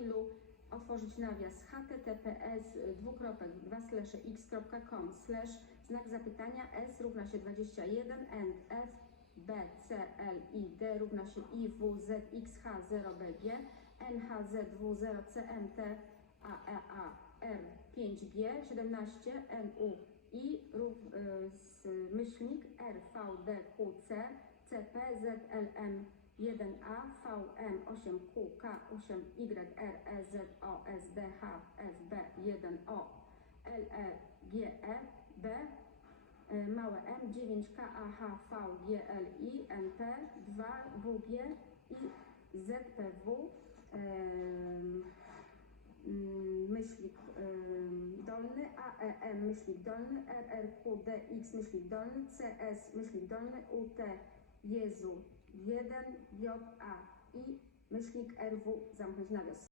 profilu, otworzyć nawias https x.com znak zapytania s równa się 21 and f b c l i d równa się i w z x h 0 bg n h z w 0 cmt a e a r 5g 17 n u i rów, y, myślnik r v d q c c p z l m 1A, VM 8Q, K 8Y, R E Z O S D H F B 1O, L E G E B e, małe m 9 K A H V G L I N P 2 W G i Z P W mm, myślnik em, dolny A E M myślnik dolny R R D X myślnik dolny C S myślnik dolny U T Jezu 1 J A i myślnik RW zamknąć nawias.